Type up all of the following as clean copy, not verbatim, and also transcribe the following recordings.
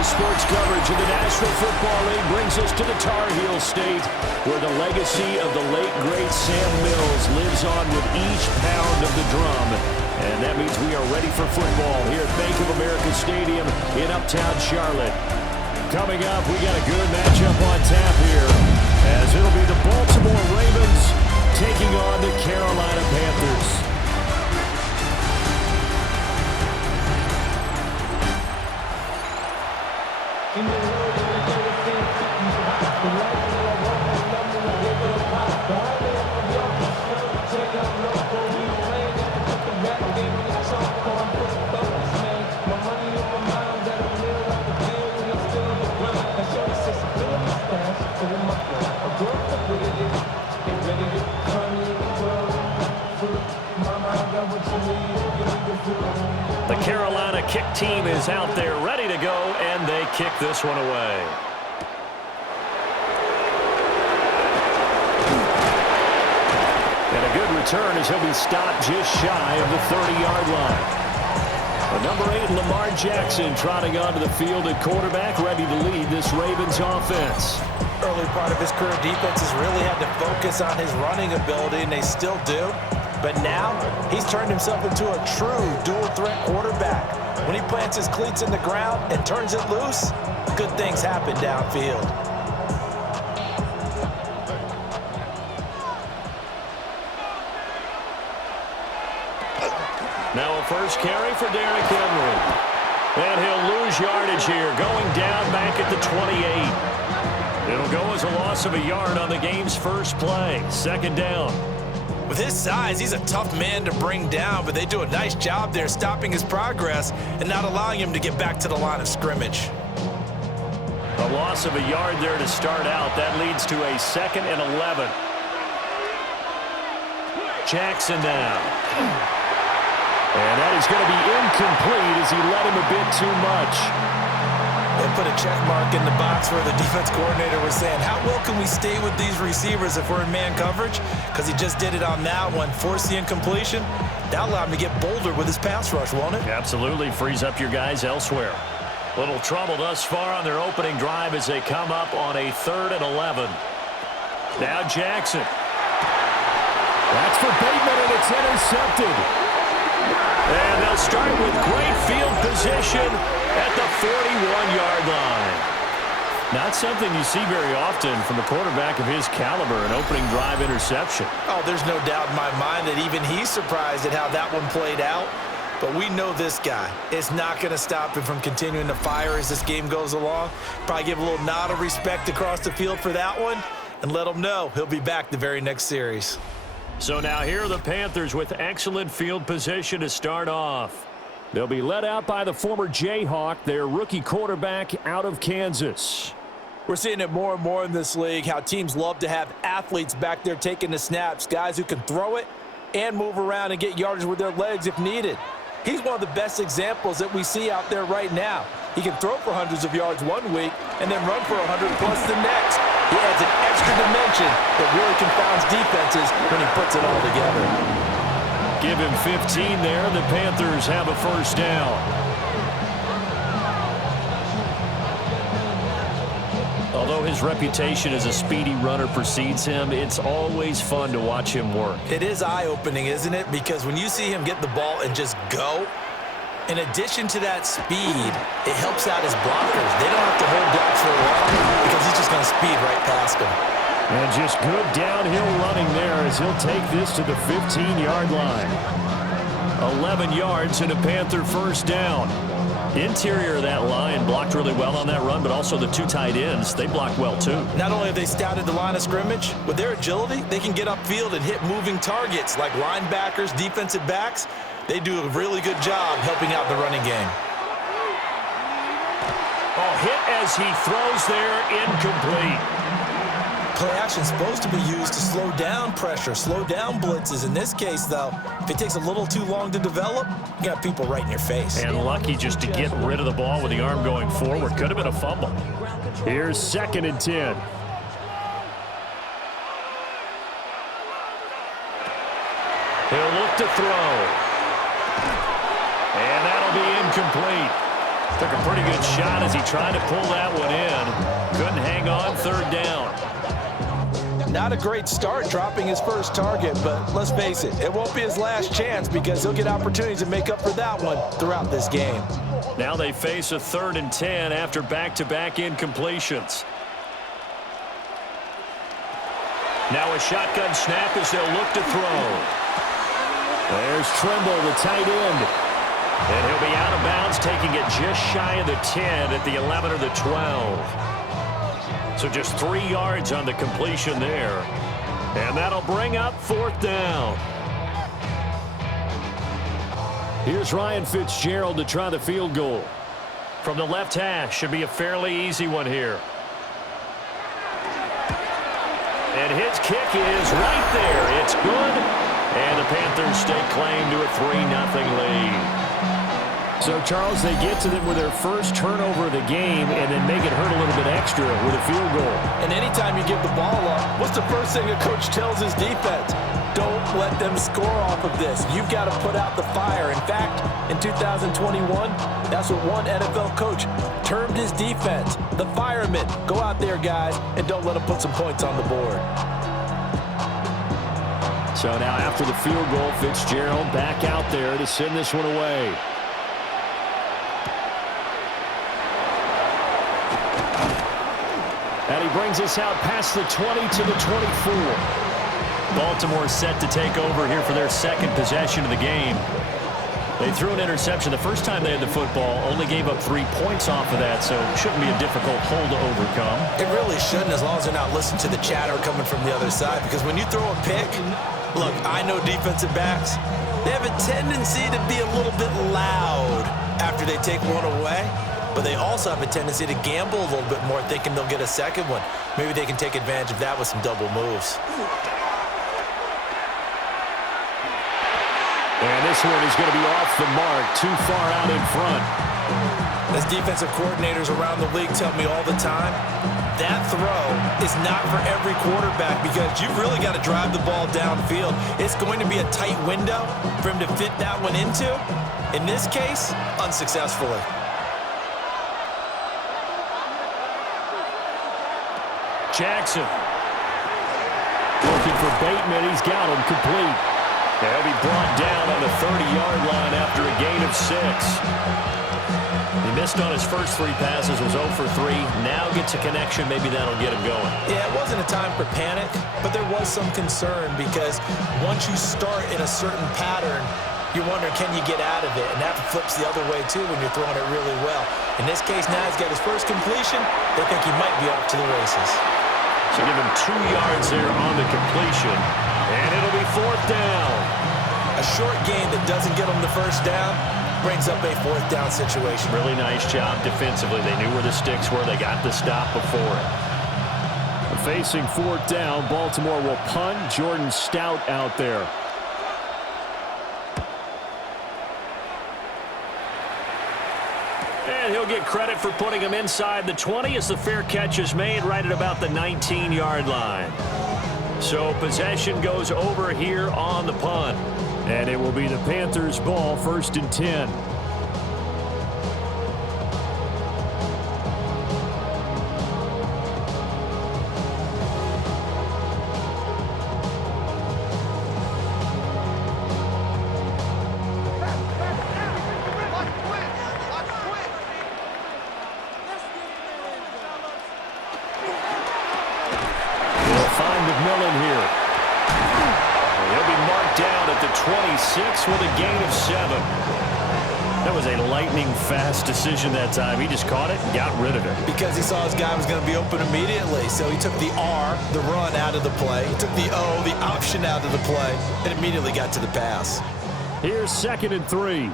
Today's sports coverage of the National Football League brings us to the Tar Heel State, where the legacy of the late, great Sam Mills lives on with each pound of the drum. And that means we are ready for football here at Bank of America Stadium in Uptown Charlotte. Coming up, we got a good matchup on tap here, as it'll be the Baltimore Ravens taking on the Carolina Panthers. The Carolina kick team is out there ready to go, and they kick this one away. And a good return as he'll be stopped just shy of the 30-yard line. The number 8, Lamar Jackson, trotting onto the field at quarterback, ready to lead this Ravens offense. Early part of his career, defenses really had to focus on his running ability, and they still do. But now, he's turned himself into a true dual-threat quarterback. When he plants his cleats in the ground and turns it loose, good things happen downfield. Now a first carry for Derrick Henry. And he'll lose yardage here, going down back at the 28. It'll go as a loss of a yard on the game's first play. Second down. With his size, he's a tough man to bring down, but they do a nice job there stopping his progress and not allowing him to get back to the line of scrimmage. A loss of a yard there to start out. That leads to a 2nd and 11. Jackson now. And that is going to be incomplete as he led him a bit too much. They put a check mark in the box where the defense coordinator was saying, how well can we stay with these receivers if we're in man coverage? Because he just did it on that one, forced the incompletion. That'll allow him to get bolder with his pass rush, won't it? Absolutely, frees up your guys elsewhere. Little trouble thus far on their opening drive as they come up on a 3rd and 11. Now Jackson. That's for Bateman, and it's intercepted. And they'll start with great field position at the 41-yard line. Not something you see very often from a quarterback of his caliber, an opening drive interception. Oh, there's no doubt in my mind that even he's surprised at how that one played out. But we know this guy is not going to stop him from continuing to fire as this game goes along. Probably give a little nod of respect across the field for that one and let him know he'll be back the very next series. So now here are the Panthers with excellent field position to start off. They'll be led out by the former Jayhawk, their rookie quarterback out of Kansas. We're seeing it more and more in this league, how teams love to have athletes back there taking the snaps, guys who can throw it and move around and get yardage with their legs if needed. He's one of the best examples that we see out there right now. He can throw for hundreds of yards one week and then run for 100+ the next. He adds an extra dimension that really confounds defenses when he puts it all together. Give him 15 there. The Panthers have a first down. Although his reputation as a speedy runner precedes him, it's always fun to watch him work. It is eye-opening, isn't it? Because when you see him get the ball and just go, in addition to that speed, it helps out his blockers. They don't have to hold blocks for a while because he's just going to speed right past them. And just good downhill running there as he'll take this to the 15-yard line. 11 yards and a Panther first down. Interior of that line blocked really well on that run, but also the two tight ends, they blocked well too. Not only have they scouted the line of scrimmage, with their agility, they can get upfield and hit moving targets like linebackers, defensive backs. They do a really good job helping out the running game. Oh, hit as he throws there, incomplete. Play action is supposed to be used to slow down pressure, slow down blitzes. In this case, though, if it takes a little too long to develop, you got people right in your face. And lucky just to get rid of the ball with the arm going forward. Could have been a fumble. Here's 2nd and 10. He'll look to throw. And that'll be incomplete. Took a pretty good shot as he tried to pull that one in. Couldn't hang on, third down. Not a great start dropping his first target, but let's face it, it won't be his last chance because he'll get opportunities to make up for that one throughout this game. Now they face a 3rd and 10 after back-to-back incompletions. Now a shotgun snap as they'll look to throw. There's Trimble, the tight end. And he'll be out of bounds, taking it just shy of the 10 at the 11 or the 12. So just 3 yards on the completion there. And that'll bring up 4th down. Here's Ryan Fitzgerald to try the field goal. From the left hash, should be a fairly easy one here. And his kick is right there. It's good. And the Panthers stake claim to a 3-0 lead. So, Charles, they get to them with their first turnover of the game and then make it hurt a little bit extra with a field goal. And anytime you give the ball up, what's the first thing a coach tells his defense? Don't let them score off of this. You've got to put out the fire. In fact, in 2021, that's what one NFL coach termed his defense, the firemen. Go out there, guys, and don't let them put some points on the board. So now after the field goal, Fitzgerald back out there to send this one away. And he brings us out past the 20 to the 24. Baltimore set to take over here for their second possession of the game. They threw an interception the first time they had the football, only gave up 3 points off of that, so it shouldn't be a difficult hole to overcome. It really shouldn't, as long as they're not listening to the chatter coming from the other side, because when you throw a pick, look, I know defensive backs, they have a tendency to be a little bit loud after they take one away. But they also have a tendency to gamble a little bit more, thinking they'll get a second one. Maybe they can take advantage of that with some double moves. And this one is going to be off the mark, too far out in front. As defensive coordinators around the league tell me all the time, that throw is not for every quarterback because you've really got to drive the ball downfield. It's going to be a tight window for him to fit that one into. In this case, unsuccessfully. Jackson looking for Bateman. He's got him complete. He'll be brought down on the 30-yard line after a gain of 6. He missed on his first 3 passes, was 0 for 3. Now gets a connection. Maybe that'll get him going. Yeah, it wasn't a time for panic, but there was some concern because once you start in a certain pattern, you're wondering, can you get out of it? And that flips the other way, too, when you're throwing it really well. In this case, now he's got his first completion. They think he might be off to the races. So give him 2 yards there on the completion, and it'll be 4th down. A short gain that doesn't get them the first down brings up a 4th down situation. Really nice job defensively. They knew where the sticks were. They got the stop before it. Facing 4th down, Baltimore will punt. Jordan Stout out there. And he'll get credit for putting him inside the 20 as the fair catch is made right at about the 19-yard line. So possession goes over here on the punt. And it will be the Panthers' ball, 1st and 10. With a gain of 7. That was a lightning-fast decision that time. He just caught it and got rid of it. Because he saw his guy was going to be open immediately. So he took the R, the run, out of the play. He took the O, the option, out of the play, and immediately got to the pass. Here's 2nd and 3.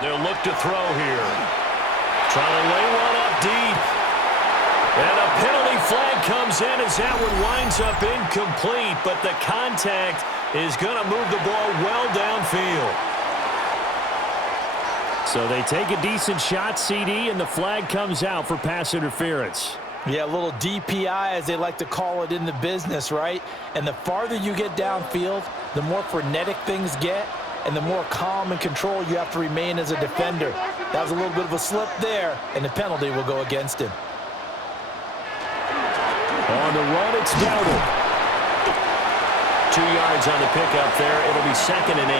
They'll look to throw here. Trying to lay one up deep. And a penalty flag comes in as that one winds up incomplete, but the contact is going to move the ball well downfield. So they take a decent shot, CD, and the flag comes out for pass interference. Yeah, a little DPI, as they like to call it in the business, right? And the farther you get downfield, the more frenetic things get, and the more calm and control you have to remain as a defender. That was a little bit of a slip there, and the penalty will go against him. On the run, it's Dowdle. 2 yards on the pickup there. It'll be 2nd and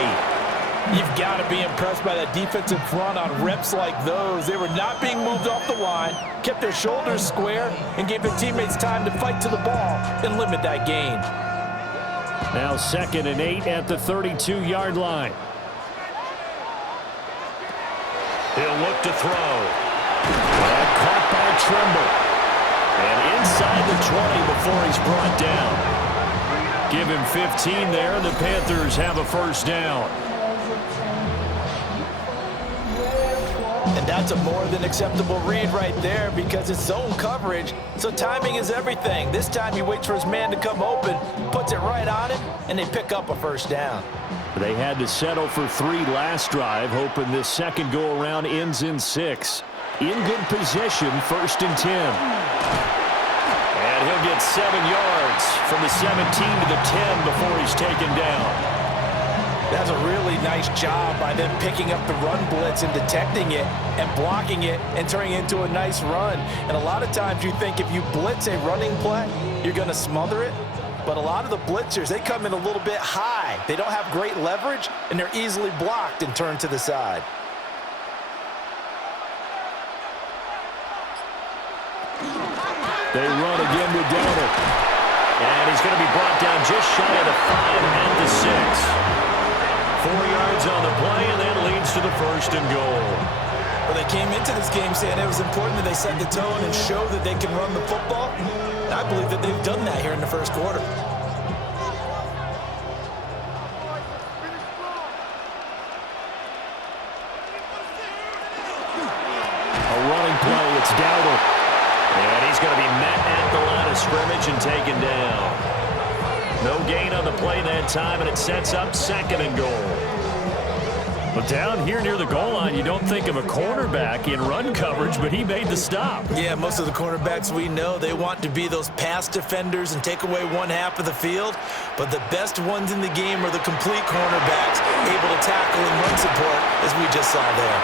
8. You've got to be impressed by that defensive front on reps like those. They were not being moved off the line, kept their shoulders square, and gave their teammates time to fight to the ball and limit that gain. Now 2nd and 8 at the 32-yard line. He'll look to throw. And caught by Trimble. And inside the 20 before he's brought down. Give him 15 there, and the Panthers have a first down. And that's a more than acceptable read right there because it's zone coverage, so timing is everything. This time he waits for his man to come open, puts it right on him, and they pick up a first down. They had to settle for 3 last drive, hoping this second go-around ends in 6. In good position, 1st and 10. And he'll get 7 yards from the 17 to the 10 before he's taken down. That's a really nice job by them picking up the run blitz and detecting it and blocking it and turning it into a nice run. And a lot of times you think if you blitz a running play, you're going to smother it. But a lot of the blitzers, they come in a little bit high. They don't have great leverage, and they're easily blocked and turned to the side. They run again with Dowdle. And he's going to be brought down just shy of the 5 and the 6. 4 yards on the play, and that leads to the 1st and goal. Well, they came into this game saying it was important that they set the tone and show that they can run the football. And I believe that they've done that here in the first quarter. A running play, it's Dowdle. And he's going to be met at the line of scrimmage and taken down. No gain on the play that time, and it sets up 2nd and goal. But down here near the goal line, you don't think of a cornerback in run coverage, but he made the stop. Yeah, most of the cornerbacks we know, they want to be those pass defenders and take away one half of the field. But the best ones in the game are the complete cornerbacks, able to tackle and run support, as we just saw there.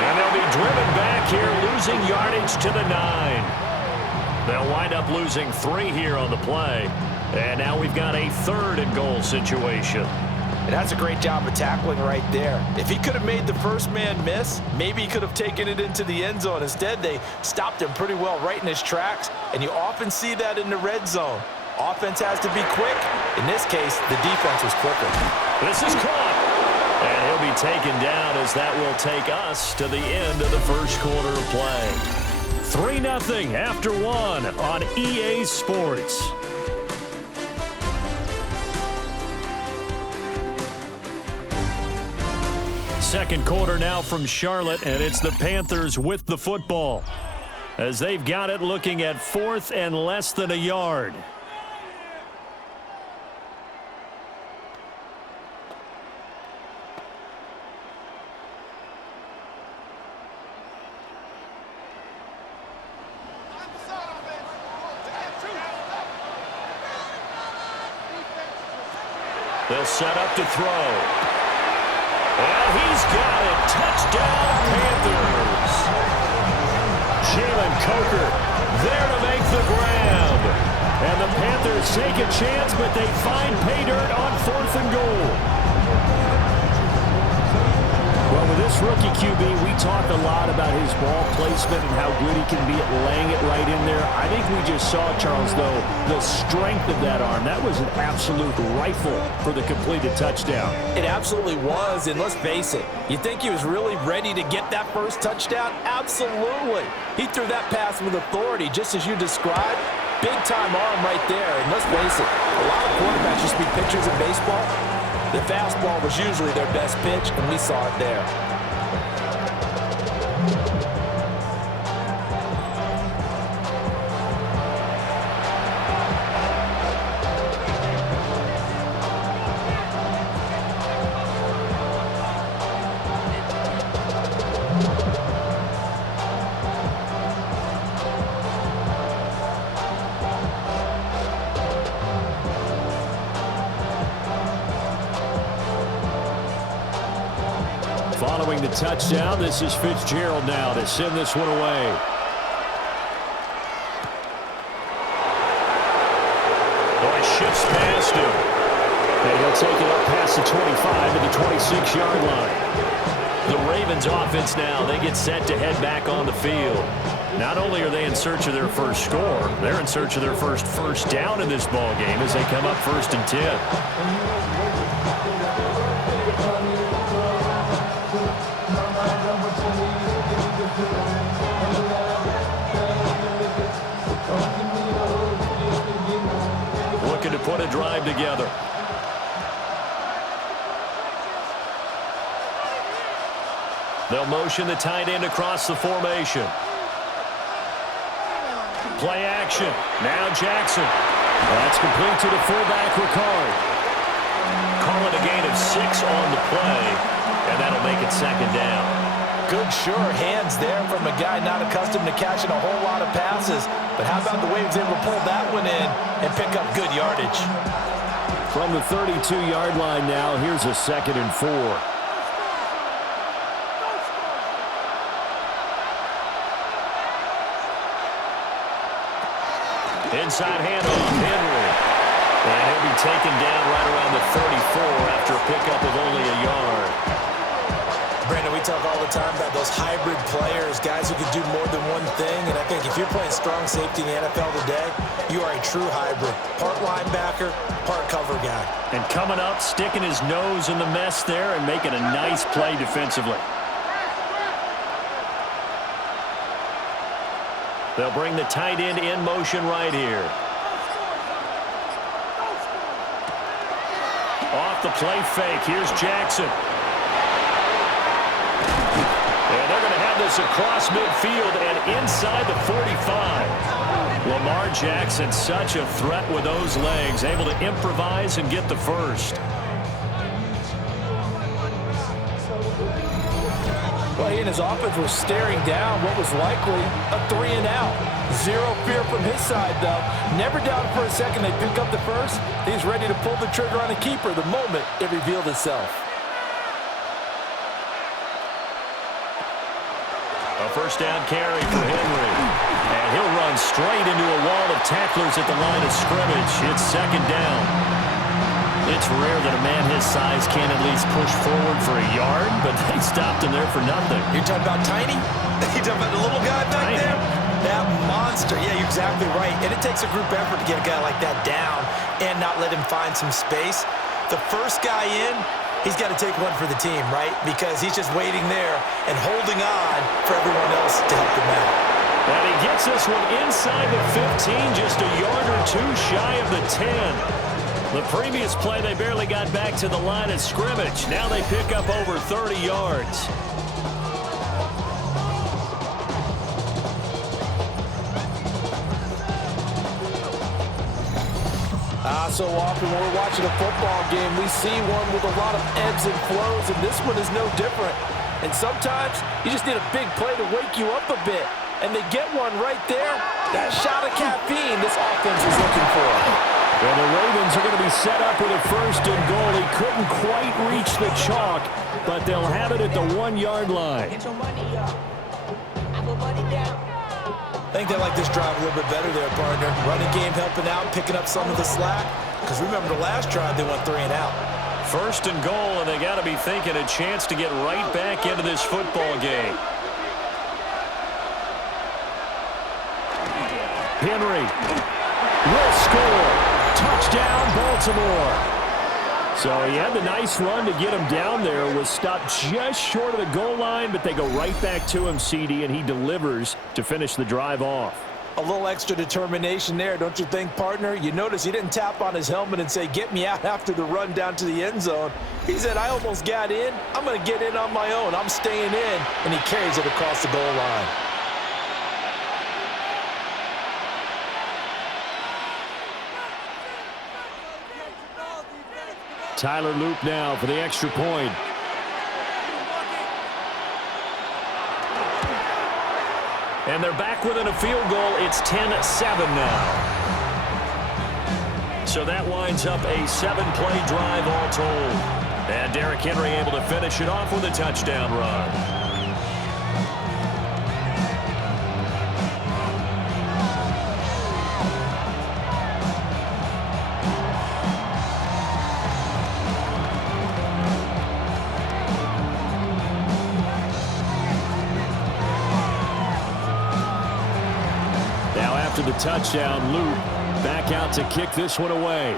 And they'll be driven back here, losing yardage to the 9. They'll wind up losing 3 here on the play. And now we've got a 3rd and goal situation. And that's a great job of tackling right there. If he could have made the first man miss, maybe he could have taken it into the end zone. Instead, they stopped him pretty well right in his tracks. And you often see that in the red zone. Offense has to be quick. In this case, the defense was quicker. This is caught. And he'll be taken down as that will take us to the end of the first quarter of play. 3-0 after 1 on EA Sports. Second quarter now from Charlotte, and it's the Panthers with the football as they've got it looking at 4th and less than a yard. They'll set up to throw. And he's got it. Touchdown, Panthers. Jalen Coker there to make the grab. And the Panthers take a chance, but they find pay dirt on 4th and goal. Well, with this rookie QB, we talked a lot about his ball placement and how good he can be at laying it right in there. I think we just saw, Charles, though, the strength of that arm. That was an absolute rifle for the completed touchdown. It absolutely was, and let's face it, you think he was really ready to get that first touchdown? Absolutely. He threw that pass with authority, just as you described. Big-time arm right there, and let's face it, a lot of quarterbacks just be pitchers in baseball. The fastball was usually their best pitch, and we saw it there. scoring the touchdown. This is Fitzgerald now to send this one away. Boy, shifts past him. And he'll take it up past the 25 to the 26-yard line. The Ravens offense now, they get set to head back on the field. Not only are they in search of their first score, they're in search of their first down in this ball game as they come up 1st and 10. Looking to put a drive together. They'll motion the tight end across the formation. Play action. Now Jackson. That's complete to the fullback, Ricard. Call it a gain of 6 on the play, and that'll make it 2nd down. Good, sure hands there from a guy not accustomed to catching a whole lot of passes. But how about the way he was able to pull that one in and pick up good yardage? From the 32-yard line now, here's a 2nd and 4. Inside handoff, Henry. And he'll be taken down right around the 34 after a pickup of only a yard. Brandon, we talk all the time about those hybrid players, guys who can do more than one thing. And I think if you're playing strong safety in the NFL today, you are a true hybrid. Part linebacker, part cover guy. And coming up, sticking his nose in the mess there and making a nice play defensively. They'll bring the tight end in motion right here. Off the play fake, here's Jackson. And they're going to have this across midfield and inside the 45. Lamar Jackson, such a threat with those legs, able to improvise and get the first. Well, he and his offense were staring down what was likely a 3-and-out. Zero fear from his side, though. Never doubted for a second they'd pick up the first. He's ready to pull the trigger on a keeper the moment it revealed itself. A first down carry for Henry. And he'll run straight into a wall of tacklers at the line of scrimmage. It's 2nd down. It's rare that a man his size can't at least push forward for a yard, but they stopped him there for nothing. You're talking about Tiny? You're talking about the little guy back there? That monster. Yeah, you're exactly right. And it takes a group effort to get a guy like that down and not let him find some space. The first guy in, he's got to take one for the team, right? Because he's just waiting there and holding on for everyone else to help him out. And he gets this one inside the 15, just a yard or two shy of the 10. The previous play, they barely got back to the line of scrimmage. Now they pick up over 30 yards. So often when we're watching a football game, we see one with a lot of ebbs and flows, and this one is no different. And sometimes you just need a big play to wake you up a bit. And they get one right there. That shot of caffeine this offense is looking for. Well, the Ravens are going to be set up with a 1st and goal. He couldn't quite reach the chalk, but they'll have it at the 1-yard line. I think they like this drive a little bit better there, partner. Running game helping out, picking up some of the slack. Because remember the last drive, they went 3-and-out. 1st and goal, and they got to be thinking a chance to get right back into this football game. Henry will score. Touchdown, Baltimore. So he had the nice run to get him down there. Was stopped just short of the goal line, but they go right back to him, CD, and he delivers to finish the drive off. A little extra determination there, don't you think, partner? You notice he didn't tap on his helmet and say, get me out after the run down to the end zone. He said, I almost got in. I'm going to get in on my own. I'm staying in. And he carries it across the goal line. Tyler Loop now for the extra point. And they're back within a field goal. It's 10-7 now. So that winds up a 7-play drive all told. And Derrick Henry able to finish it off with a touchdown run. Now after the touchdown, Luke back out to kick this one away.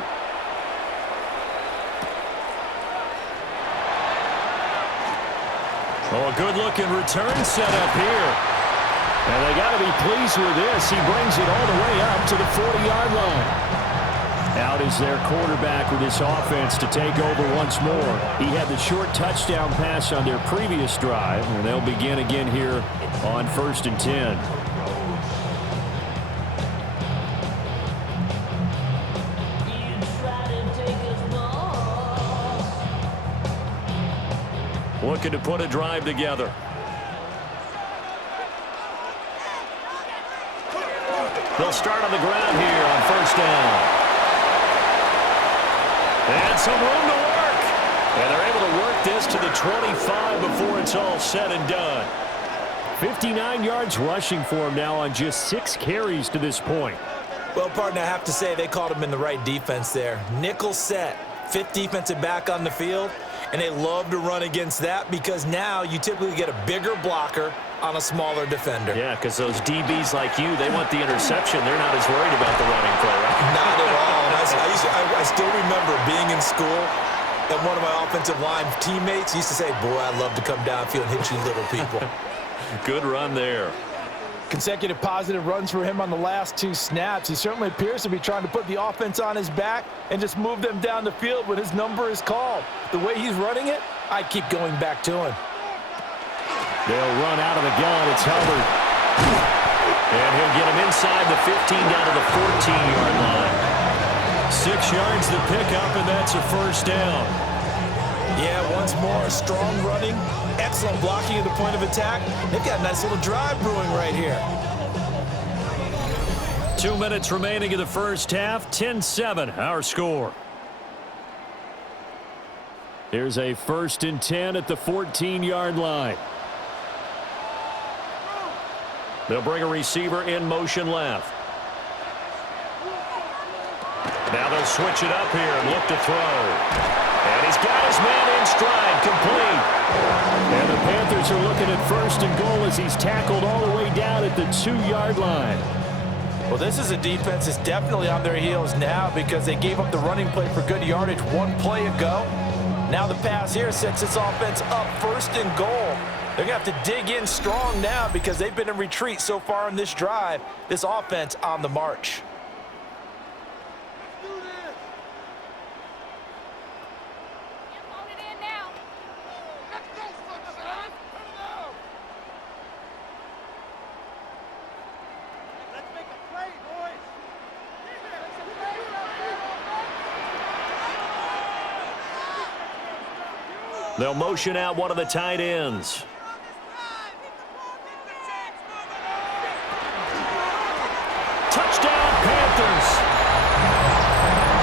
Oh, a good-looking return set up here. And they got to be pleased with this. He brings it all the way up to the 40-yard line. Out is their quarterback with this offense to take over once more. He had the short touchdown pass on their previous drive, and they'll begin again here on 1st and 10. Looking to put a drive together. They'll start on the ground here on 1st down. And some room to work. And they're able to work this to the 25 before it's all said and done. 59 yards rushing for him now on just 6 carries to this point. Well, partner, I have to say they called him in the right defense there. Nickel set, 5th defensive back on the field. And they love to run against that because now you typically get a bigger blocker on a smaller defender. Yeah, because those DBs like you, they want the interception. They're not as worried about the running play, right? Not at all. And I still remember being in school, and one of my offensive line teammates used to say, boy, I'd love to come downfield and hit you little people. Good run there. Consecutive positive runs for him on the last 2 snaps. He certainly appears to be trying to put the offense on his back and just move them down the field when his number is called. The way he's running it, I keep going back to him. They'll run out of the gun. It's Hubbard. And he'll get him inside the 15 down to the 14-yard line. 6 yards to pick up, and that's a 1st down. Yeah, once more, strong running, excellent blocking at the point of attack. They've got a nice little drive brewing right here. 2 minutes remaining in the first half, 10-7, our score. Here's a 1st and 10 at the 14-yard line. They'll bring a receiver in motion left. Now they'll switch it up here and look to throw. And he's got his man in stride, complete. And the Panthers are looking at 1st and goal as he's tackled all the way down at the 2-yard line. Well, this is a defense that's definitely on their heels now because they gave up the running play for good yardage 1 play ago. Now the pass here sets this offense up 1st and goal. They're going to have to dig in strong now because they've been in retreat so far in this drive. This offense on the march. They'll motion out one of the tight ends. Touchdown, Panthers.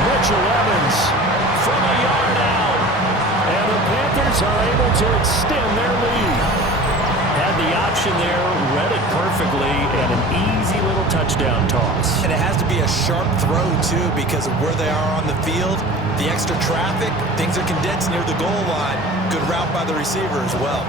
Mitchell Evans from a yard out. And the Panthers are able to extend their lead. Had the option there, read it perfectly, and an easy little touchdown toss. And it has to be a sharp throw, too, because of where they are on the field. The extra traffic, things are condensed near the goal line. Good route by the receiver as well.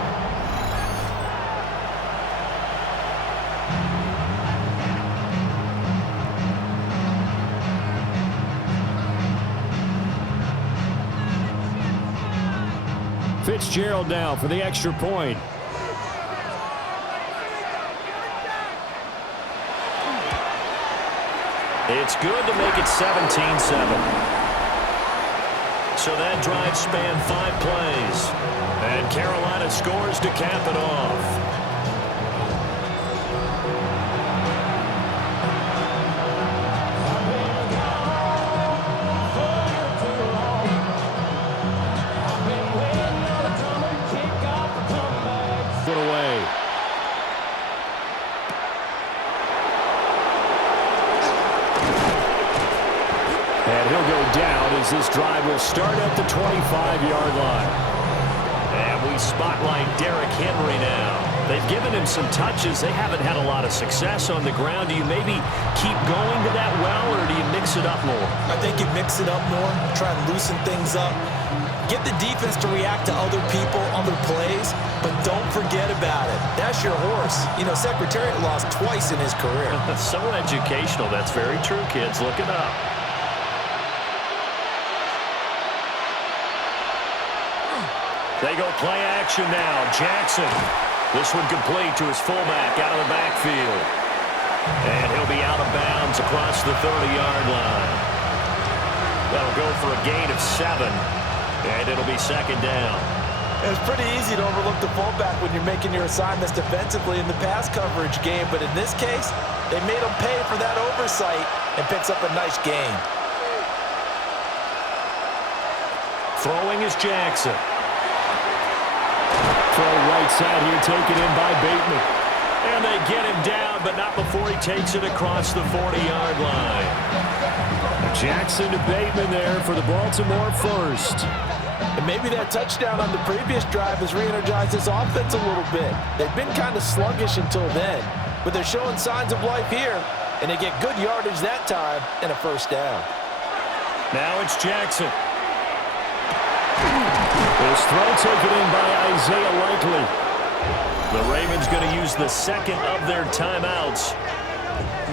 Fitzgerald now for the extra point. It's good to make it 17-7. So that drive spanned 5 plays. And Carolina scores to cap it off. Put away. And he'll go down as this drive will start at the 25-yard line. And we spotlight Derrick Henry now. They've given him some touches. They haven't had a lot of success on the ground. Do you maybe keep going to that well, or do you mix it up more? I think you mix it up more, try and loosen things up. Get the defense to react to other people, other plays, but don't forget about it. That's your horse. You know, Secretariat lost twice in his career. So educational. That's very true, kids. Look it up. They go play action now. Jackson. This one complete to his fullback out of the backfield. And he'll be out of bounds across the 30-yard line. That'll go for a gain of 7. And it'll be second down. It's pretty easy to overlook the fullback when you're making your assignments defensively in the pass coverage game, but in this case, they made him pay for that oversight and picks up a nice gain. Throwing is Jackson. Throw right side here, taken in by Bateman. And they get him down, but not before he takes it across the 40-yard line. Jackson to Bateman there for the Baltimore first. And maybe that touchdown on the previous drive has re-energized this offense a little bit. They've been kind of sluggish until then, but they're showing signs of life here, and they get good yardage that time and a first down. Now it's Jackson. This throw taken in by Isaiah Likely. The Ravens going to use the second of their timeouts,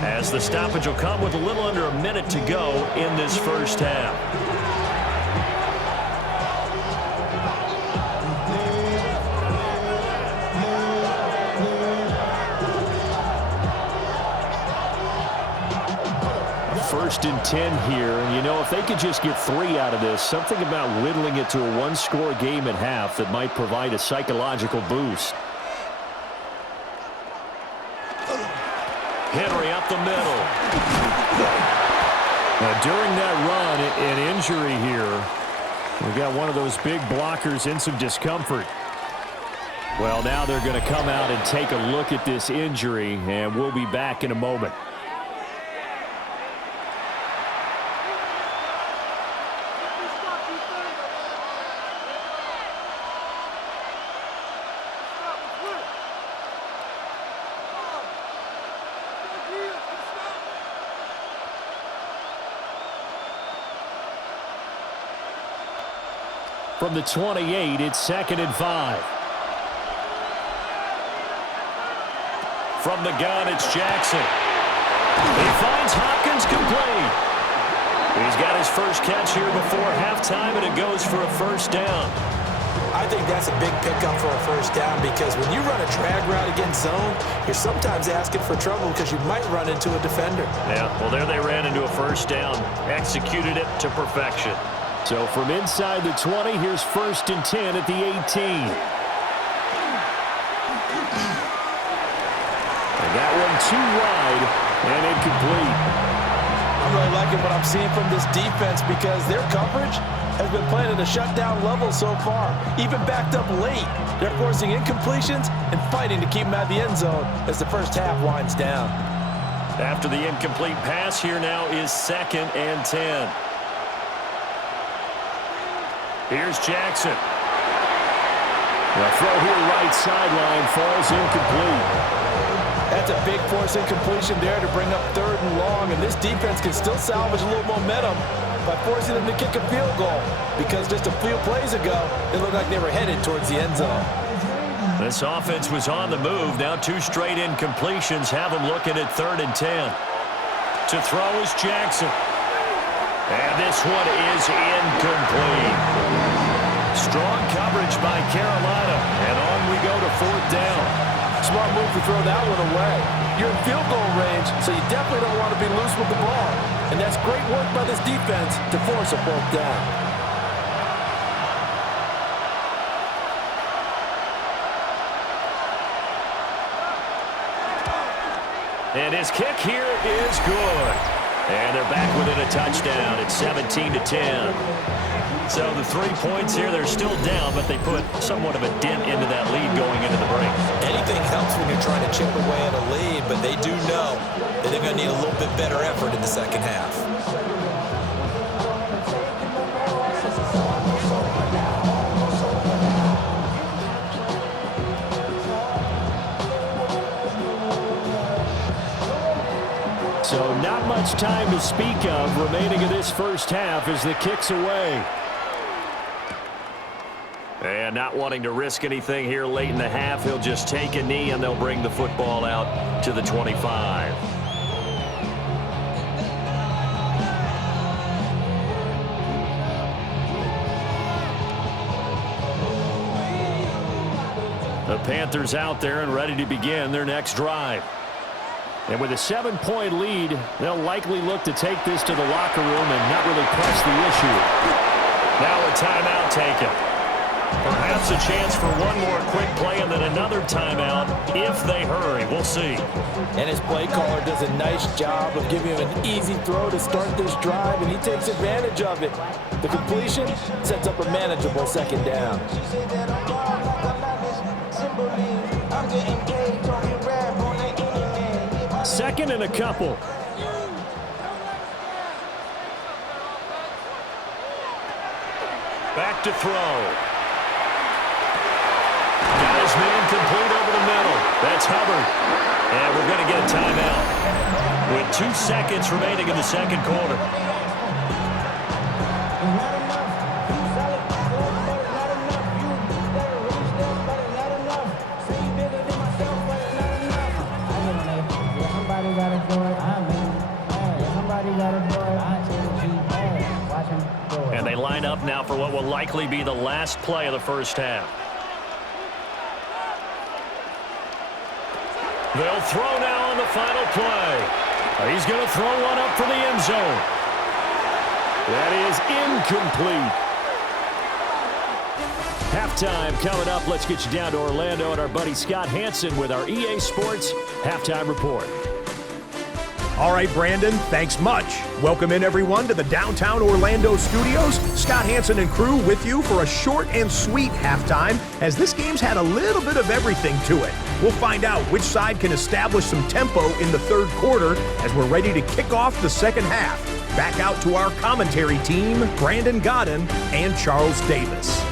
as the stoppage will come with a little under a minute to go in this first half. First and 10 here, and you know, if they could just get 3 out of this, something about whittling it to a one-score game at half that might provide a psychological boost. Henry up the middle. Now, during that run, an injury here. We got one of those big blockers in some discomfort. Well, now they're going to come out and take a look at this injury, and we'll be back in a moment. From the 28, it's 2nd and 5. From the gun, it's Jackson. He finds Hopkins complete. He's got his first catch here before halftime, and it goes for a first down. I think that's a big pickup for a first down, because when you run a drag route against zone, you're sometimes asking for trouble because you might run into a defender. Yeah, well, there they ran into a first down, executed it to perfection. So from inside the 20, here's 1st and 10 at the 18. And that one too wide and incomplete. I'm really liking what I'm seeing from this defense, because their coverage has been playing at a shutdown level so far. Even backed up late, they're forcing incompletions and fighting to keep them out of the end zone as the first half winds down. After the incomplete pass, here now is 2nd and 10. Here's Jackson. The throw here right sideline falls incomplete. That's a big force incompletion there to bring up 3rd and long, and this defense can still salvage a little momentum by forcing them to kick a field goal, because just a few plays ago, it looked like they were headed towards the end zone. This offense was on the move. Now 2 straight incompletions have them looking at 3rd and 10. To throw is Jackson. And this one is incomplete. Strong coverage by Carolina. And on we go to 4th down. Smart move to throw that one away. You're in field goal range, so you definitely don't want to be loose with the ball. And that's great work by this defense to force a 4th down. And his kick here is good. And they're back within a touchdown. It's 17-10. So the 3 points here, they're still down, but they put somewhat of a dent into that lead going into the break. Anything helps when you're trying to chip away at a lead, but they do know that they're going to need a little bit better effort in the second half. So not much time to speak of remaining in this first half as the kick's away. And not wanting to risk anything here late in the half, he'll just take a knee and they'll bring the football out to the 25. The Panthers out there and ready to begin their next drive. And with a 7-point lead, they'll likely look to take this to the locker room and not really press the issue. Now a timeout taken. Perhaps a chance for one more quick play and then another timeout if they hurry. We'll see. And his play caller does a nice job of giving him an easy throw to start this drive, and he takes advantage of it. The completion sets up a manageable second down. Second and a couple. Back to throw. Got his man complete over the middle. That's Hubbard. And we're going to get a timeout with 2 seconds remaining in the second quarter. And they line up now for what will likely be the last play of the first half. They'll throw now on the final play. He's going to throw one up for the end zone. That is incomplete. Halftime coming up. Let's get you down to Orlando and our buddy Scott Hansen with our EA Sports Halftime Report. All right, Brandon, thanks much. Welcome in, everyone, to the downtown Orlando studios. Scott Hansen and crew with you for a short and sweet halftime, as this game's had a little bit of everything to it. We'll find out which side can establish some tempo in the third quarter as we're ready to kick off the second half. Back out to our commentary team, Brandon Godden and Charles Davis.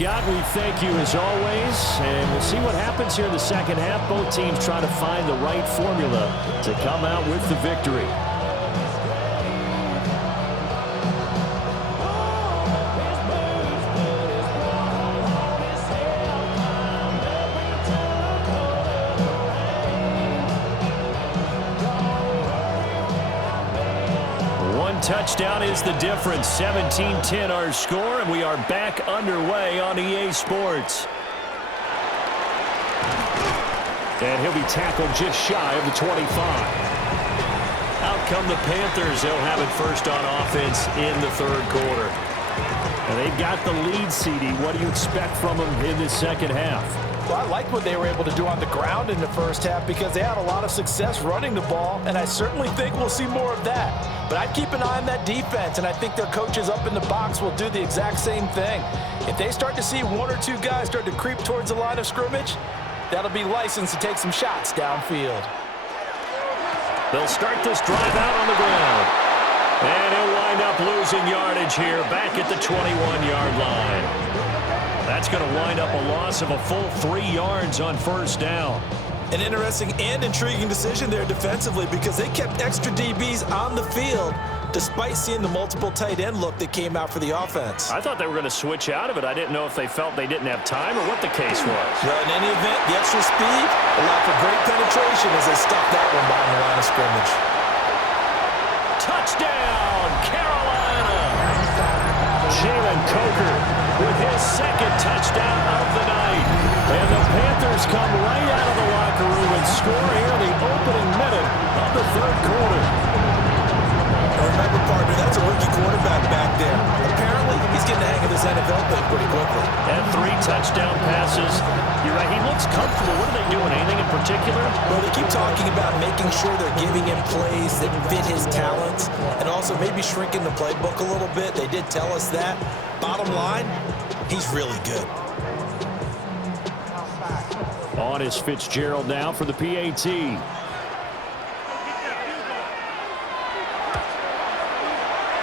Scott, we thank you as always, and we'll see what happens here in the second half. Both teams trying to find the right formula to come out with the victory. Touchdown is the difference. 17-10 our score, and we are back underway on EA Sports. And he'll be tackled just shy of the 25. Out come the Panthers. They'll have it first on offense in the third quarter. And they've got the lead, CD. What do you expect from them in this second half? Well, I like what they were able to do on the ground in the first half because they had a lot of success running the ball, and I certainly think we'll see more of that. But I'd keep an eye on that defense, and I think their coaches up in the box will do the exact same thing. If they start to see one or two guys start to creep towards the line of scrimmage, that'll be licensed to take some shots downfield. They'll start this drive out on the ground. And he'll wind up losing yardage here back at the 21-yard line. That's going to wind up a loss of a full 3 yards on first down. An interesting and intriguing decision there defensively because they kept extra DBs on the field despite seeing the multiple tight end look that came out for the offense. I thought they were going to switch out of it. I didn't know if they felt they didn't have time or what the case was. Well, in any event, the extra speed allowed for great penetration as they stuffed that one behind the line of scrimmage. Touchdown, Carolina! Jalen Coker with his second touchdown of the night. And the Panthers come right out of the locker room and score here in the opening minute of the third quarter. And remember, partner, that's a rookie quarterback back there. Apparently, he's getting the hang of this NFL thing pretty quickly. And 3 touchdown passes. You're right, he looks comfortable. What are they doing? Anything in particular? Well, they keep talking about making sure they're giving him plays that fit his talents and also maybe shrinking the playbook a little bit. They did tell us that. Bottom line, he's really good. On is Fitzgerald now for the PAT.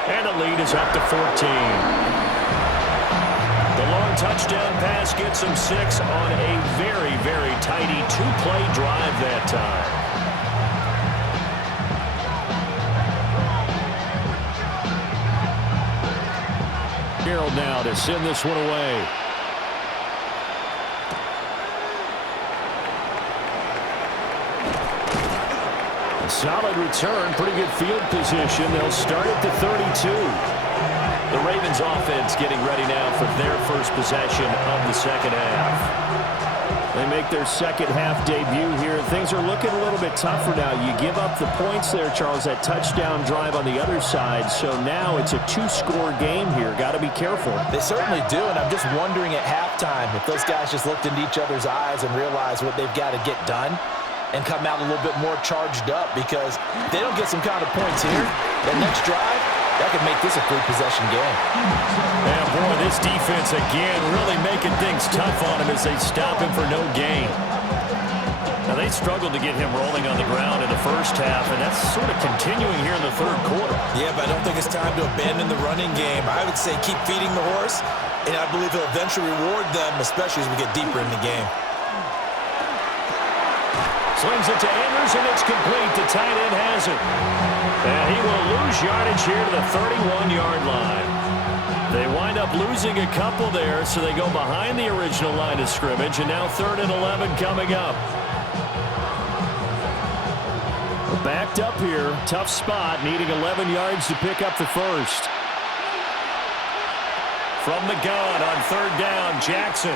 And 10 lead is up to 14. The long touchdown pass gets them 6 on a very, very tidy two-play drive that time. Harold now to send this one away. A solid return, pretty good field position. They'll start at the 32. The Ravens offense getting ready now for their first possession of the second half. They make their second half debut here. Things are looking a little bit tougher now. You give up the points there, Charles, that touchdown drive on the other side. So now it's a two-score game here. Got to be careful. They certainly do, and I'm just wondering at halftime if those guys just looked into each other's eyes and realized what they've got to get done and come out a little bit more charged up, because if they don't get some kind of points here, that next drive, that could make this a three-possession game. Yeah, boy, this defense again really making things tough on him as they stop him for no gain. Now, they struggled to get him rolling on the ground in the first half, and that's sort of continuing here in the third quarter. Yeah, but I don't think it's time to abandon the running game. I would say keep feeding the horse, and I believe he'll eventually reward them, especially as we get deeper in the game. Slings it to Andrews, and it's complete. The tight end has it. And he will lose yardage here to the 31-yard line. They wind up losing a couple there, so they go behind the original line of scrimmage, and now 3rd and 11 coming up. Backed up here, tough spot, needing 11 yards to pick up the first. From the gun on 3rd down, Jackson.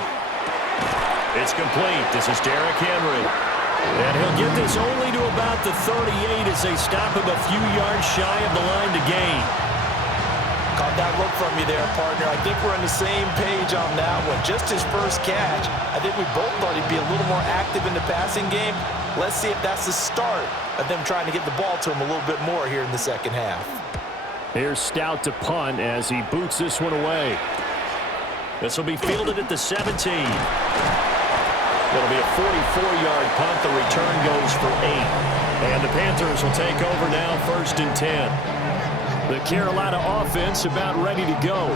It's complete. This is Derrick Henry. And he'll get this only to about the 38 as they stop him a few yards shy of the line to gain. Caught that look from you there, partner. I think we're on the same page on that one. Just his first catch, I think we both thought he'd be a little more active in the passing game. Let's see if that's the start of them trying to get the ball to him a little bit more here in the second half. Here's Stout to punt as he boots this one away. This will be fielded at the 17. It'll be a 44-yard punt. The return goes for 8. And the Panthers will take over now, 1st and 10. The Carolina offense about ready to go.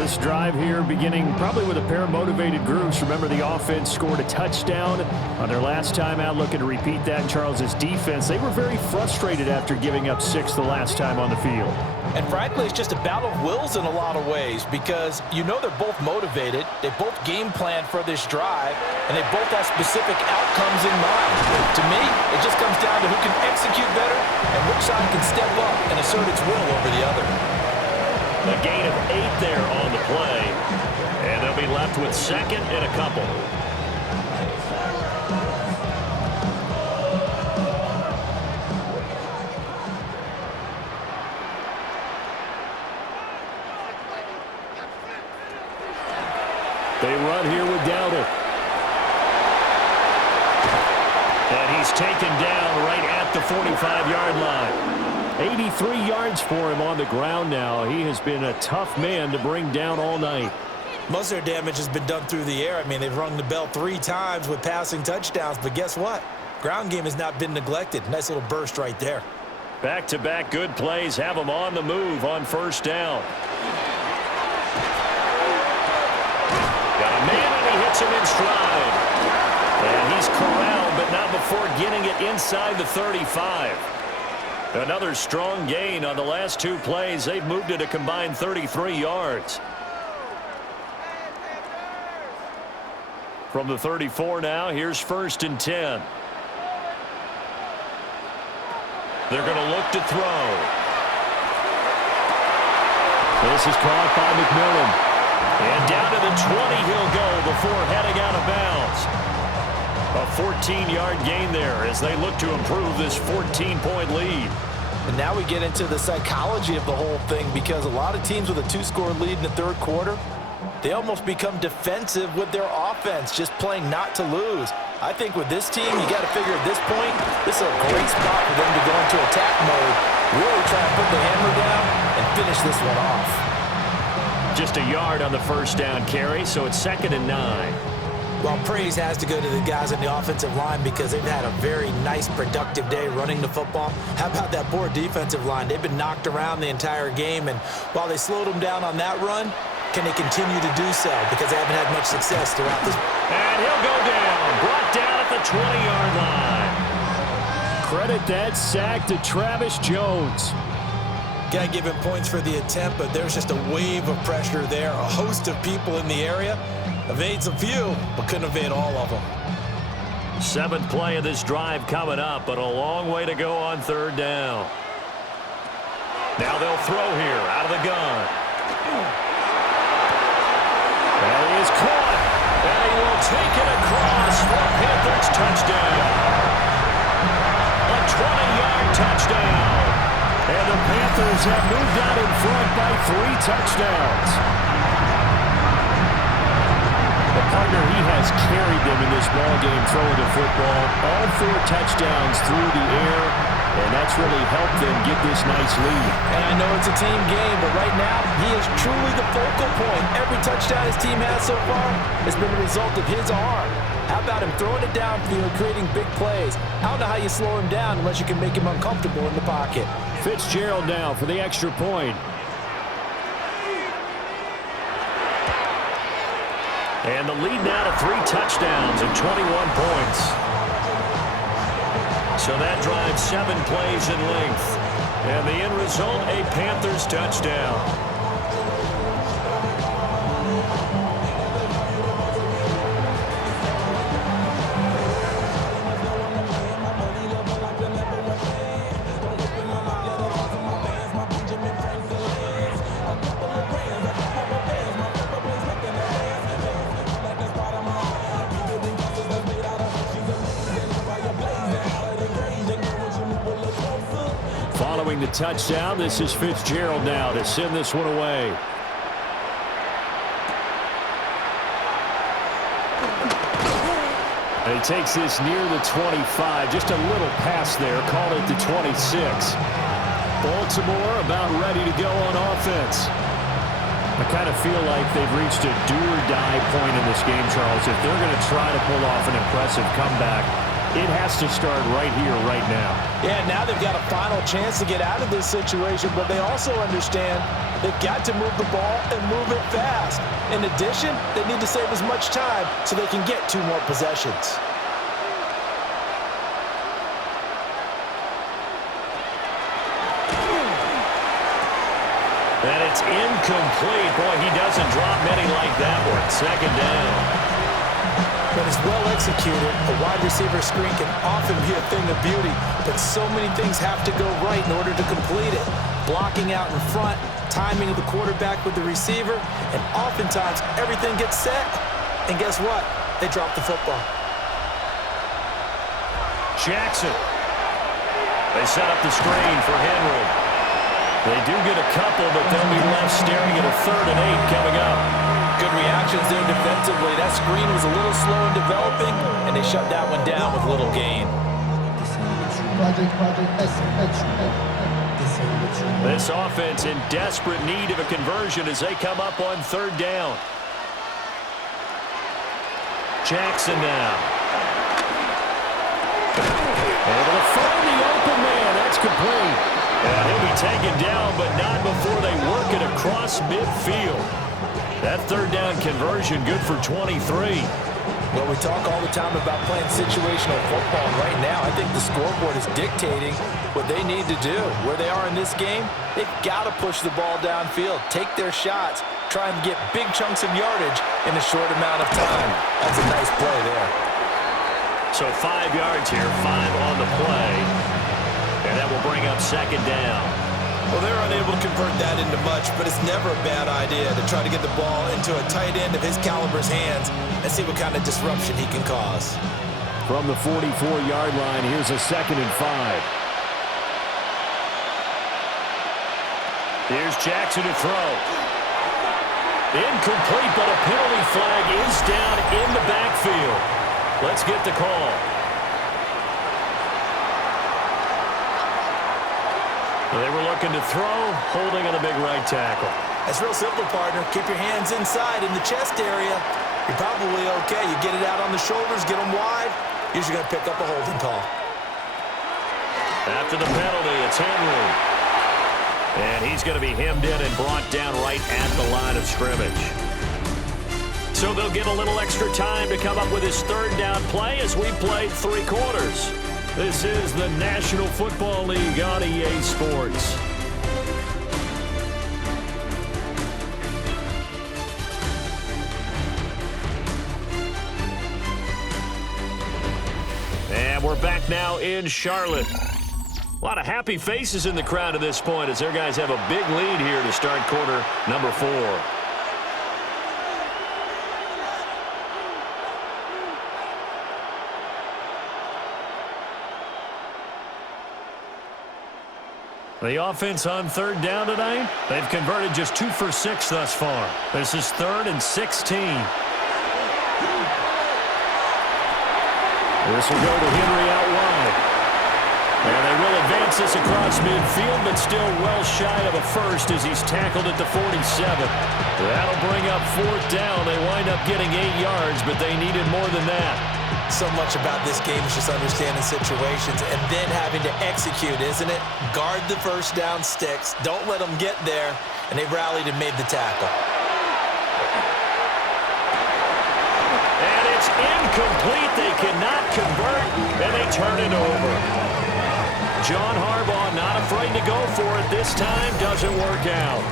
This drive here beginning probably with a pair of motivated groups. Remember, the offense scored a touchdown on their last time out, looking to repeat that in Charles's defense. They were very frustrated after giving up 6 the last time on the field. And frankly, it's just a battle of wills in a lot of ways, because you know they're both motivated, they both game plan for this drive, and they both have specific outcomes in mind. To me, it just comes down to who can execute better and which side can step up and assert its will over the other. A gain of 8 there on the play, and they'll be left with 2nd and a couple. They run here with Dowdle. And he's taken down right at the 45-yard line. 83 yards for him on the ground now. He has been a tough man to bring down all night. Most of their damage has been done through the air. I mean, they've rung the bell 3 times with passing touchdowns, but guess what? Ground game has not been neglected. Nice little burst right there. Back-to-back good plays have him on the move on 1st down. Got a man, and he hits him in stride. And he's corralled, but not before getting it inside the 35. Another strong gain on the last 2 plays. They've moved it a combined 33 yards. From the 34 now, here's 1st and 10. They're going to look to throw. This is caught by McMillan. And down to the 20 he'll go before heading out of bounds. A 14-yard gain there as they look to improve this 14-point lead. And now we get into the psychology of the whole thing, because a lot of teams with a 2-score lead in the 3rd quarter, they almost become defensive with their offense, just playing not to lose. I think with this team, you got to figure at this point, this is a great spot for them to go into attack mode, really try to put the hammer down and finish this one off. Just a yard on the 1st down carry, so it's 2nd and 9. Well, praise has to go to the guys on the offensive line because they've had a very nice, productive day running the football. How about that poor defensive line? They've been knocked around the entire game, and while they slowed them down on that run, can they continue to do so? Because they haven't had much success throughout this. And he'll go down, brought down at the 20-yard line. Credit that sack to Travis Jones. Got to give him points for the attempt, but there's just a wave of pressure there. A host of people in the area. Evades a few, but couldn't evade all of them. 7th play of this drive coming up, but a long way to go on 3rd down. Now they'll throw here out of the gun. And he is caught. And he will take it across for a Panthers touchdown. A 20-yard touchdown. And the Panthers have moved out in front by 3 touchdowns. The partner, he has carried them in this ballgame throwing the football. All 4 touchdowns through the air, and that's really helped them get this nice lead. And I know it's a team game, but right now, he is truly the focal point. Every touchdown his team has so far has been the result of his arm. How about him throwing it downfield, creating big plays? I don't know how you slow him down unless you can make him uncomfortable in the pocket. Fitzgerald now for the extra point. And the lead now to 3 touchdowns and 21 points. So that drives 7 plays in length. And the end result, a Panthers touchdown. Following the touchdown, this is Fitzgerald now to send this one away. And he takes this near the 25, just a little pass there, called it the 26. Baltimore about ready to go on offense. I kind of feel like they've reached a do-or-die point in this game, Charles. If they're going to try to pull off an impressive comeback, it has to start right here, right now. Yeah, now they've got a final chance to get out of this situation, but they also understand they've got to move the ball and move it fast. In addition, they need to save as much time so they can get 2 more possessions. And it's incomplete. Boy, he doesn't drop many like that one. 2nd down. When it's well executed, a wide receiver screen can often be a thing of beauty, but so many things have to go right in order to complete it. Blocking out in front, timing of the quarterback with the receiver, and oftentimes everything gets set, and guess what? They drop the football. Jackson. They set up the screen for Henry. They do get a couple, but they'll be left staring at a 3rd and 8 coming up. Good reactions there defensively. That screen was a little slow in developing, and they shut that one down with little gain. This offense in desperate need of a conversion as they come up on 3rd down. Jackson now. Able to find the open man. That's complete. And he'll be taken down, but not before they work it across midfield. That 3rd down conversion good for 23. Well, we talk all the time about playing situational football. Right now, I think the scoreboard is dictating what they need to do. Where they are in this game, they've got to push the ball downfield, take their shots, try and get big chunks of yardage in a short amount of time. That's a nice play there. So 5 yards here, 5 on the play. And that will bring up 2nd down. Well, they're unable to convert that into much, but it's never a bad idea to try to get the ball into a tight end of his caliber's hands and see what kind of disruption he can cause. From the 44-yard line, here's a 2nd and 5. Here's Jackson to throw. Incomplete, but a penalty flag is down in the backfield. Let's get the call. They were looking to throw, holding on the big right tackle. It's real simple, partner. Keep your hands inside in the chest area. You're probably okay. You get it out on the shoulders, get them wide. Usually going to pick up a holding call. After the penalty, it's Henry. And he's going to be hemmed in and brought down right at the line of scrimmage. So they'll get a little extra time to come up with his third down play as we played 3 quarters. This is the National Football League on EA Sports. And we're back now in Charlotte. A lot of happy faces in the crowd at this point as their guys have a big lead here to start quarter number 4. The offense on third down tonight, they've converted just 2 for 6 thus far. This is 3rd and 16. This will go to Henry out wide. And they will advance this across midfield, but still well shy of a first as he's tackled at the 47. That'll bring up 4th down. They wind up getting 8 yards, but they needed more than that. So much about this game is just understanding situations and then having to execute, isn't it? Guard the first down sticks. Don't let them get there. And they rallied and made the tackle. And it's incomplete. They cannot convert, and they turn it over. John Harbaugh not afraid to go for it this time. Doesn't work out.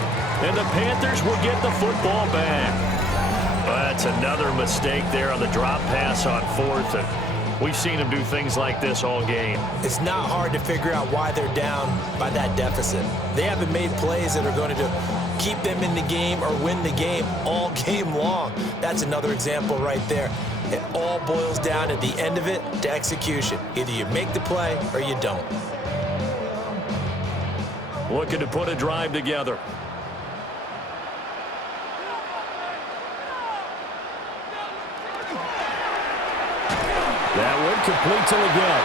And the Panthers will get the football back. That's another mistake there on the drop pass on 4th. And we've seen him do things like this all game. It's not hard to figure out why they're down by that deficit. They haven't made plays that are going to keep them in the game or win the game all game long. That's another example right there. It all boils down at the end of it to execution. Either you make the play or you don't. Looking to put a drive together. That one complete to Leggett.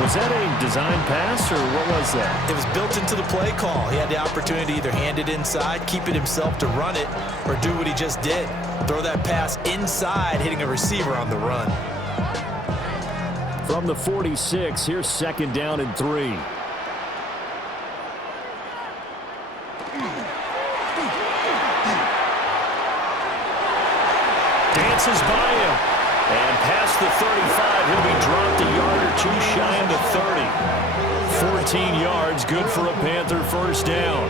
Was that a design pass, or what was that? It was built into the play call. He had the opportunity to either hand it inside, keep it himself to run it, or do what he just did. Throw that pass inside, hitting a receiver on the run. From the 46, here's 2nd down and 3. Dances by him. And past the 35, he'll be dropped a yard or 2 shy of the 30. 14 yards, good for a Panther first down.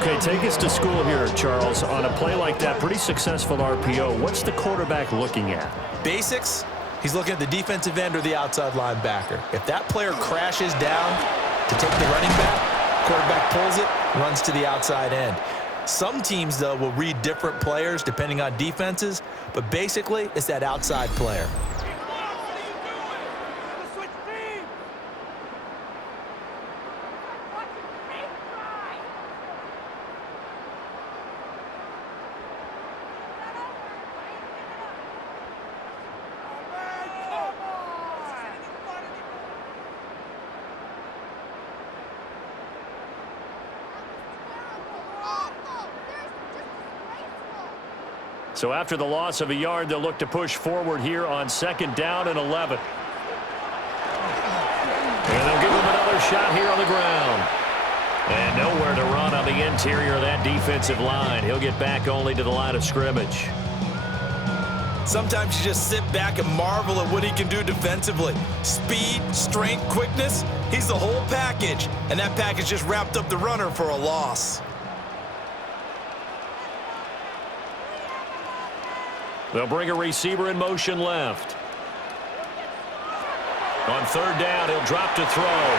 Okay, take us to school here, Charles. On a play like that, pretty successful RPO. What's the quarterback looking at? Basics. He's looking at the defensive end or the outside linebacker. If that player crashes down to take the running back, quarterback pulls it, runs to the outside end. Some teams, though, will read different players depending on defenses, but basically it's that outside player. So after the loss of a yard, they'll look to push forward here on 2nd down and 11. And they'll give him another shot here on the ground. And nowhere to run on the interior of that defensive line. He'll get back only to the line of scrimmage. Sometimes you just sit back and marvel at what he can do defensively. Speed, strength, quickness, he's the whole package. And that package just wrapped up the runner for a loss. They'll bring a receiver in motion left. On 3rd down, he'll drop to throw.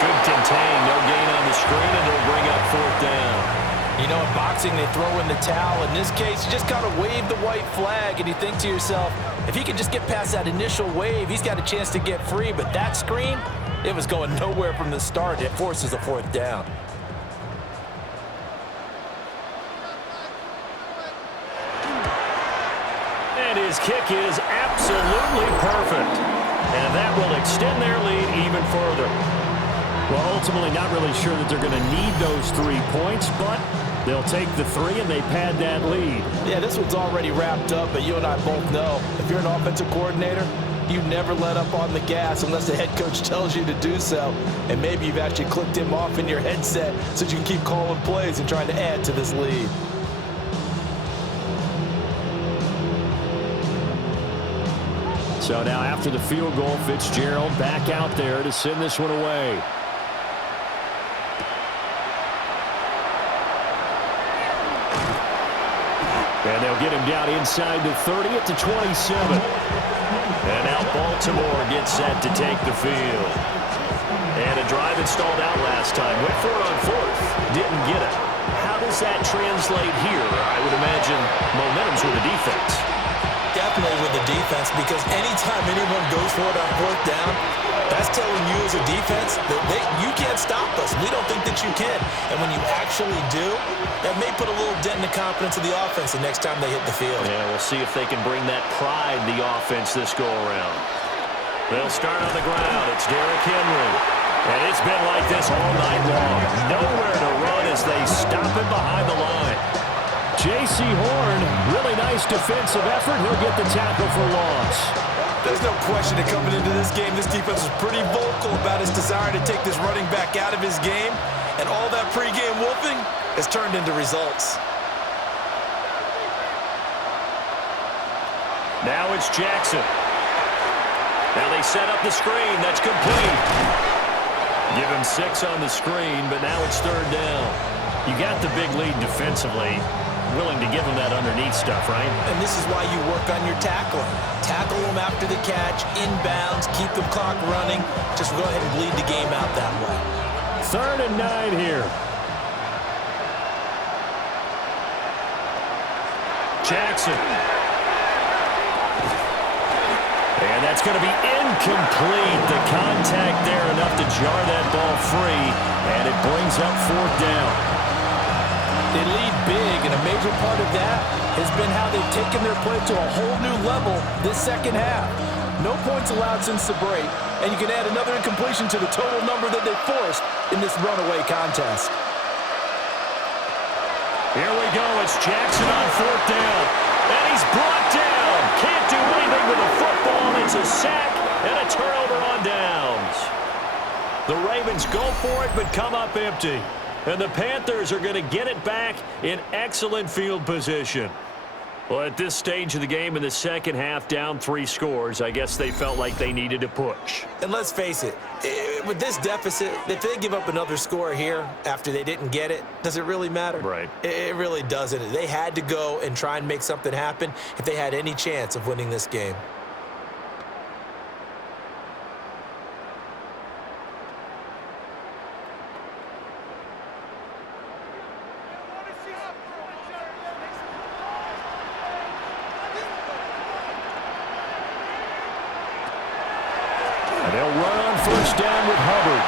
Good contain, no gain on the screen, and they'll bring up 4th down. You know, in boxing, they throw in the towel. In this case, you just got to wave the white flag, and you think to yourself, if he can just get past that initial wave, he's got a chance to get free. But that screen, it was going nowhere from the start. It forces a 4th down. His kick is absolutely perfect. And that will extend their lead even further. Well, ultimately not really sure that they're going to need those 3 points, but they'll take the 3 and they pad that lead. Yeah, this one's already wrapped up, but you and I both know if you're an offensive coordinator, you never let up on the gas unless the head coach tells you to do so. And maybe you've actually clicked him off in your headset so you can keep calling plays and trying to add to this lead. So now after the field goal, Fitzgerald back out there to send this one away. And they'll get him down inside the 30 at the 27. And now Baltimore gets set to take the field. And a drive installed out last time. Went for it on 4th. Didn't get it. How does that translate here? I would imagine momentum's with the defense. Definitely with the defense, because anytime anyone goes for it on 4th down, that's telling you as a defense that you can't stop us. We don't think that you can. And when you actually do, that may put a little dent in the confidence of the offense the next time they hit the field. Yeah, we'll see if they can bring that pride in the offense this go-around. They'll start on the ground. It's Derrick Henry. And it's been like this all night long. Nowhere to run as they stop him behind the line. J.C. Horn, really nice defensive effort. He'll get the tackle for loss. There's no question that coming into this game, this defense was pretty vocal about his desire to take this running back out of his game. And all that pregame wolfing has turned into results. Now it's Jackson. Now they set up the screen. That's complete. Give him 6 on the screen, but now it's 3rd down. You got the big lead defensively. Willing to give him that underneath stuff, right? And this is why you work on your tackling. Tackle them after the catch, inbounds, keep the clock running. Just go ahead and bleed the game out that way. 3rd and 9 here. Jackson. And that's going to be incomplete. The contact there enough to jar that ball free, and it brings up 4th down. They lead big, and a major part of that has been how they've taken their play to a whole new level this second half. No points allowed since the break, and you can add another incompletion to the total number that they forced in this runaway contest. Here we go. It's Jackson on 4th down, and he's brought down. Can't do anything with the football. It's a sack and a turnover on downs. The Ravens go for it, but come up empty. And the Panthers are going to get it back in excellent field position. Well, at this stage of the game in the second half, down 3 scores, I guess they felt like they needed to push. And let's face it, with this deficit, if they give up another score here after they didn't get it, does it really matter? Right. It really doesn't. They had to go and try and make something happen if they had any chance of winning this game. They'll run on 1st down with Hubbard.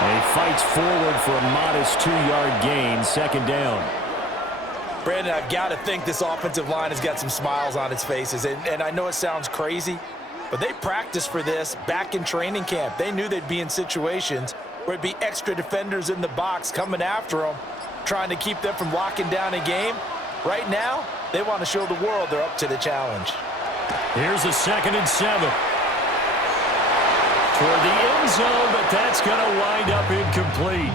And he fights forward for a modest 2-yard gain, 2nd down. Brandon, I've got to think this offensive line has got some smiles on its faces. And I know it sounds crazy, but they practiced for this back in training camp. They knew they'd be in situations where it'd be extra defenders in the box coming after them, trying to keep them from locking down a game. Right now, they want to show the world they're up to the challenge. Here's a 2nd and 7. Toward the end zone, but that's going to wind up incomplete.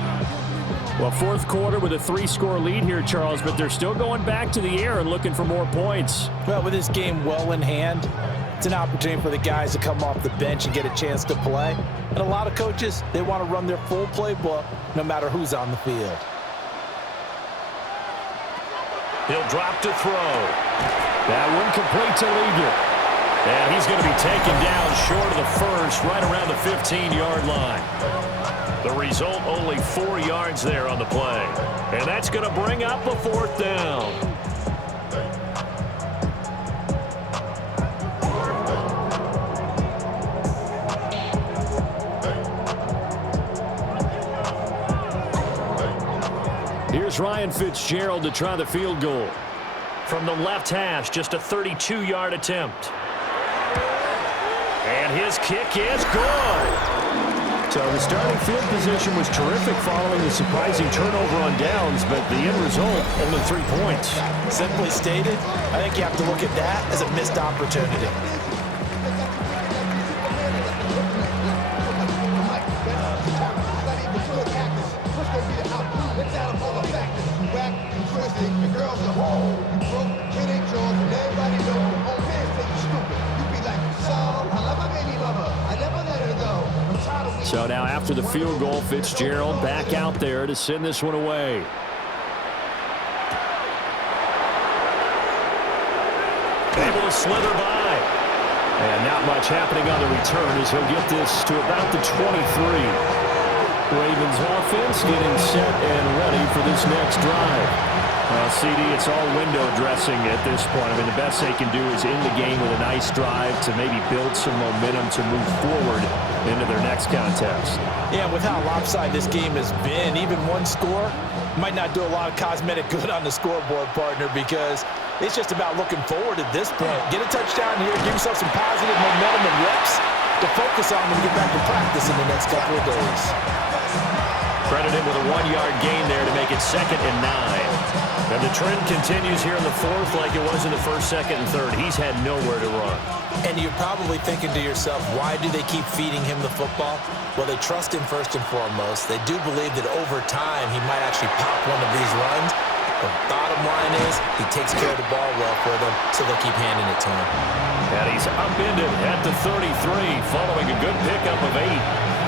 Well, 4th quarter with a 3-score lead here, Charles, but they're still going back to the air and looking for more points. Well, with this game well in hand, it's an opportunity for the guys to come off the bench and get a chance to play. And a lot of coaches, they want to run their full playbook no matter who's on the field. He'll drop to throw. That one complete to Leader. And he's going to be taken down short of the first, right around the 15-yard line. The result, only 4 yards there on the play. And that's going to bring up a 4th down. Here's Ryan Fitzgerald to try the field goal. From the left hash, just a 32-yard attempt. And his kick is good. So the starting field position was terrific following the surprising turnover on downs, but the end result, only 3 points. Simply stated, I think you have to look at that as a missed opportunity. So now after the field goal, Fitzgerald back out there to send this one away. Able to slither by. And not much happening on the return as he'll get this to about the 23. Ravens offense getting set and ready for this next drive. CD, it's all window dressing at this point. I mean, the best they can do is in the game with a nice drive to maybe build some momentum to move forward into their next contest. Yeah, with how lopsided this game has been, even one score might not do a lot of cosmetic good on the scoreboard, partner, because it's just about looking forward at this point. Get a touchdown here, give yourself some positive momentum and reps to focus on when you get back to practice in the next couple of days. Credited with a 1-yard gain there to make it 2nd and 9. And the trend continues here in the 4th like it was in the 1st, 2nd, and 3rd. He's had nowhere to run. And you're probably thinking to yourself, why do they keep feeding him the football? Well, they trust him first and foremost. They do believe that over time he might actually pop one of these runs. The bottom line is he takes care of the ball well for them, so they'll keep handing it to him. And he's upended at the 33 following a good pickup of 8.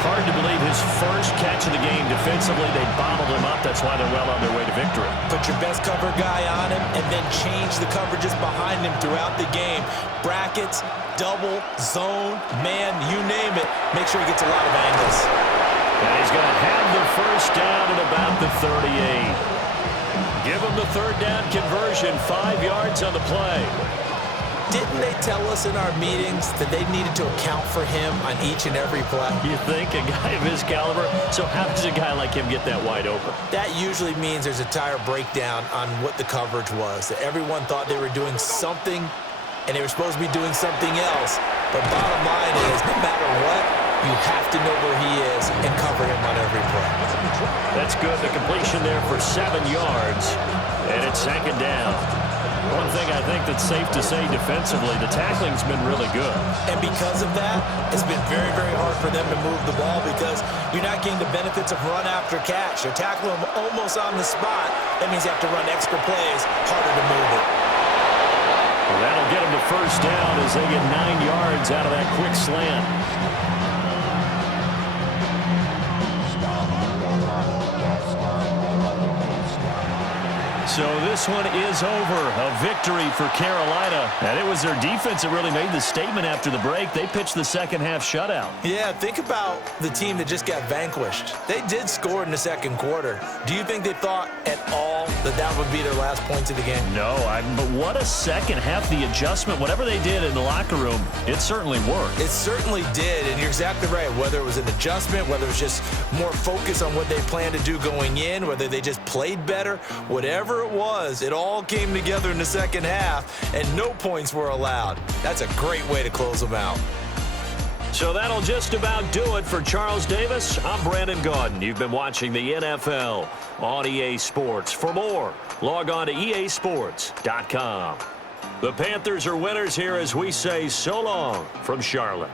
Hard to believe his first catch of the game defensively. They bottled him up. That's why they're well on their way to victory. Put your best cover guy on him and then change the coverages behind him throughout the game. Brackets, double, zone, man, you name it. Make sure he gets a lot of angles. And he's going to have the first down at about the 38. Give him the 3rd down conversion, 5 yards on the play. Didn't they tell us in our meetings that they needed to account for him on each and every play? You think? A guy of his caliber? So how does a guy like him get that wide open? That usually means there's a tire breakdown on what the coverage was. That everyone thought they were doing something, and they were supposed to be doing something else. But bottom line is, no matter what, you have to know where he is and cover him on every play. That's good. The completion there for 7 yards, and it's 2nd down. One thing I think that's safe to say defensively, the tackling's been really good. And because of that, it's been very, very hard for them to move the ball because you're not getting the benefits of run after catch. You're tackling them almost on the spot. That means you have to run extra plays, harder to move it. Well, that'll get them to 1st down as they get 9 yards out of that quick slant. So this one is over. A victory for Carolina. And it was their defense that really made the statement after the break. They pitched the second half shutout. Yeah, think about the team that just got vanquished. They did score in the 2nd quarter. Do you think they thought at all that that would be their last points of the game? No, but what a second half. The adjustment, whatever they did in the locker room, it certainly worked. It certainly did, and you're exactly right. Whether it was an adjustment, whether it was just more focus on what they planned to do going in, whether they just played better, whatever it was, it all came together in the 2nd half, and no points were allowed. That's a great way to close them out. So that'll just about do it for Charles Davis. I'm Brandon Gaudin. You've been watching the NFL on EA Sports. For more, log on to easports.com. The Panthers are winners here as we say so long from Charlotte.